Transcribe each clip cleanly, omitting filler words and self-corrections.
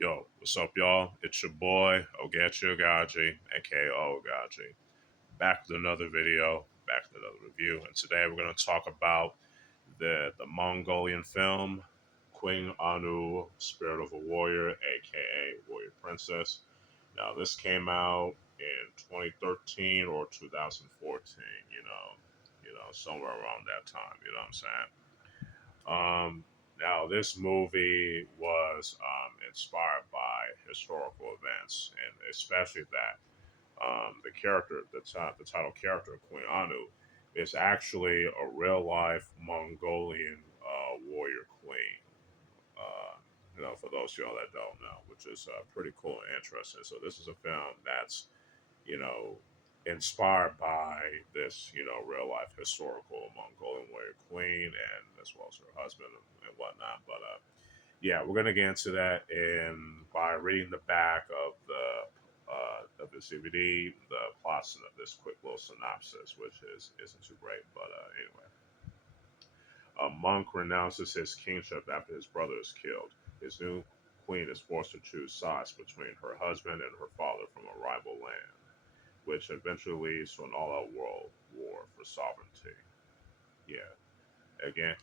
Yo, what's up, y'all? It's your boy, Oaghaji, aka Oaghaji. Back with another video, back with another review. And today we're going to talk about the Mongolian film, Queen Anu, Spirit of a Warrior, aka Warrior Princess. Now, this came out in 2013 or 2014, somewhere around that time, you know what I'm saying? Now, this movie was inspired by historical events, and especially that the character, the title character, Queen Anu, is actually a real life Mongolian warrior queen. For those of y'all that don't know, which is pretty cool and interesting. So, this is a film that's you know, inspired by this, real life historical Mongolian warrior queen and as well as her husband and whatnot. But yeah, we're gonna get into that in by reading the back of the DVD, the plots of this quick little synopsis, which isn't too great, but anyway. A monk renounces his kingship after his brother is killed. His new queen is forced to choose sides between her husband and her father from a rival land, which eventually leads to an all-out world war for sovereignty. Yeah, again.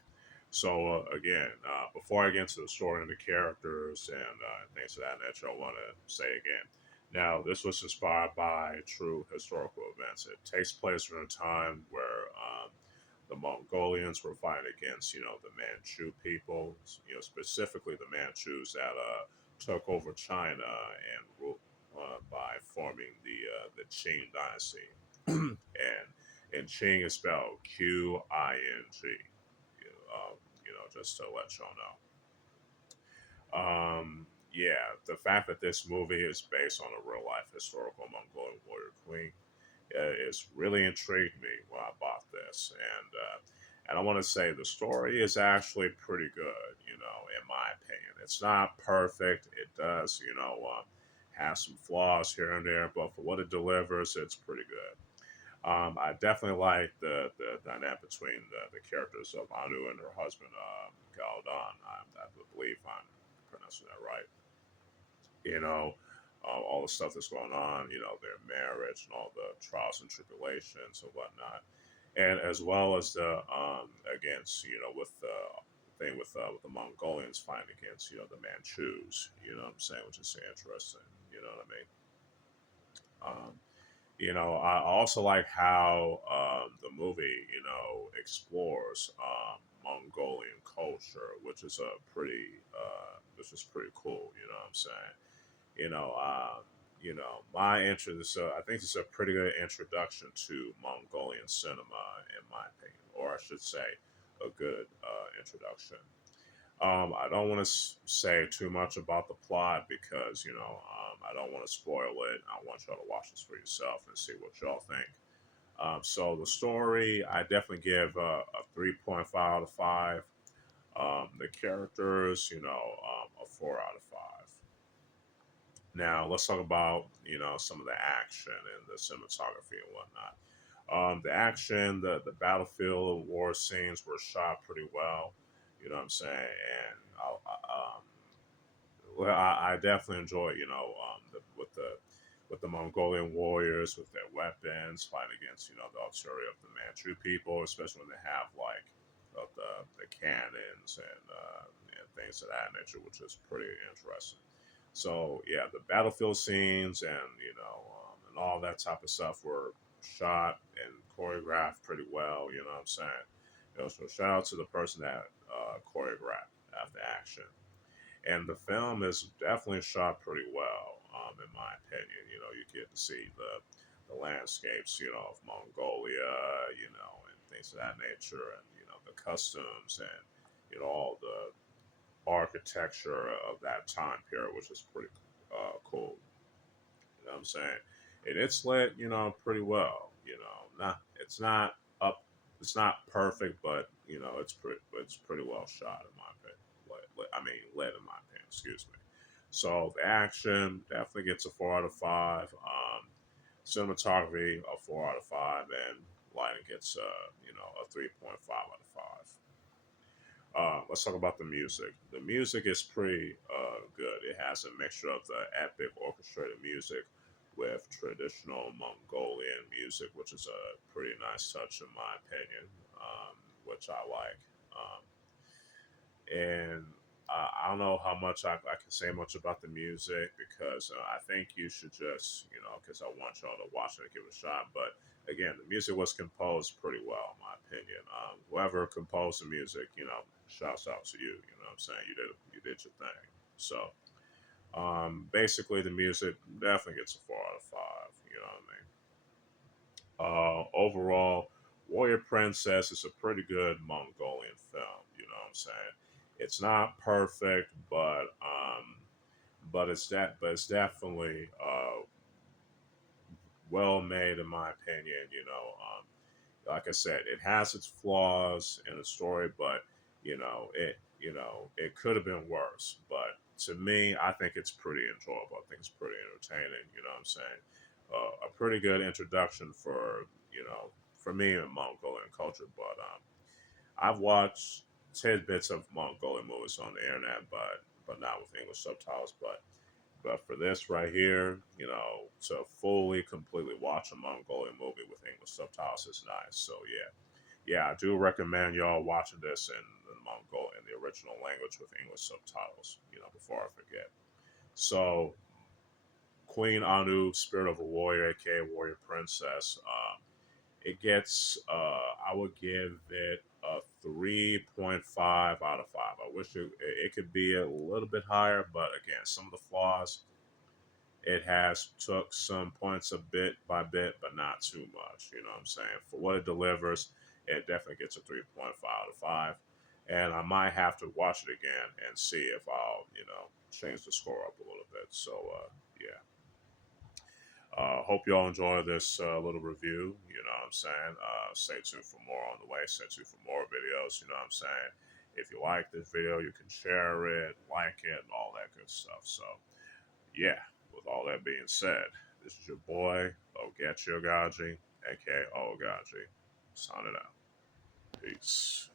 So again, before I get into the story and the characters and things of that nature, I want to say again. Now, this was inspired by true historical events. It takes place during a time where the Mongolians were fighting against, the Manchu people, specifically the Manchus that took over China and ruled by forming the Qing dynasty. And Qing is spelled Qing. Just to let y'all know. Yeah, the fact that this movie is based on a real life historical Mongolian warrior queen is really intrigued me when I bought this, and I want to say the story is actually pretty good. In my opinion, it's not perfect. It does, have some flaws here and there, but for what it delivers, it's pretty good. I definitely like the dynamic between the characters of Anu and her husband, Galdan. I believe I'm pronouncing that right. You know, all the stuff that's going on, their marriage and all the trials and tribulations and whatnot. And as well as the, against, with the thing with the Mongolians fighting against, the Manchus, what I'm saying, which is interesting, you know what I mean? I also like how the movie, explores Mongolian culture, which is pretty cool. You know what I'm saying? You know, uh, my interest. I think it's a pretty good introduction to Mongolian cinema, in my opinion, or I should say, a good introduction. I don't want to say too much about the plot because I don't want to spoil it. I want y'all to watch this for yourself and see what y'all think. So the story, I definitely give a 3.5 out of 5. The characters, a 4 out of 5. Now let's talk about some of the action and the cinematography and whatnot. The action, the battlefield war scenes were shot pretty well. You know what I'm saying? And well, I definitely enjoy, with the Mongolian warriors with their weapons fighting against, the artillery of the Manchu people, especially when they have like the cannons and things of that nature, which is pretty interesting. So yeah, the battlefield scenes and and all that type of stuff were shot and choreographed pretty well. You know what I'm saying? So shout out to the person that choreographed after action. And the film is definitely shot pretty well, in my opinion. You get to see the landscapes, of Mongolia, and things of that nature, and the customs and all the architecture of that time period, which is pretty cool. You know what I'm saying? And it's lit, pretty well. Not it's not up, it's not perfect, but it's pretty well shot in my opinion. I mean, lit in my opinion. Excuse me. So the action definitely gets a 4 out of 5. Cinematography a 4 out of 5, and lighting gets a 3.5 out of 5. let's talk about the music. The music is pretty good. It has a mixture of the epic orchestrated music with traditional Mongolian music, which is a pretty nice touch in my opinion, which I like. And I don't know how much I can say much about the music because I think you should just, because I want y'all to watch it and give it a shot. But again, the music was composed pretty well, in my opinion. Whoever composed the music, shouts out to you. You know what I'm saying? You did your thing. So basically, the music definitely gets a 4 out of 5. You know what I mean? Overall, Warrior Princess is a pretty good Mongolian film. You know what I'm saying? It's not perfect, but it's definitely well made in my opinion. Like I said, it has its flaws in the story, but it could have been worse. But to me, I think it's pretty enjoyable. I think it's pretty entertaining. You know what I'm saying? A pretty good introduction for me in Mongolian culture. But I've watched tidbits of Mongolian movies on the internet, but not with English subtitles. But for this right here, to fully, completely watch a Mongolian movie with English subtitles is nice. So yeah, I do recommend y'all watching this in Mongolian, the original language with English subtitles. Before I forget. So Queen Anu, Spirit of a Warrior, aka Warrior Princess. It gets, I would give it a 3.5 out of 5. I wish it could be a little bit higher, but again, some of the flaws it has took some points a bit by bit, but not too much. You know what I'm saying? For what it delivers, it definitely gets a 3.5 out of 5. And I might have to watch it again and see if I'll, change the score up a little bit. So, yeah. Hope y'all enjoy this little review. You know what I'm saying? Stay tuned for more on the way. Stay tuned for more videos. You know what I'm saying? If you like this video, you can share it, like it, and all that good stuff. So, yeah, with all that being said, this is your boy, Oaghaji, aka Oaghaji, signing out. Peace.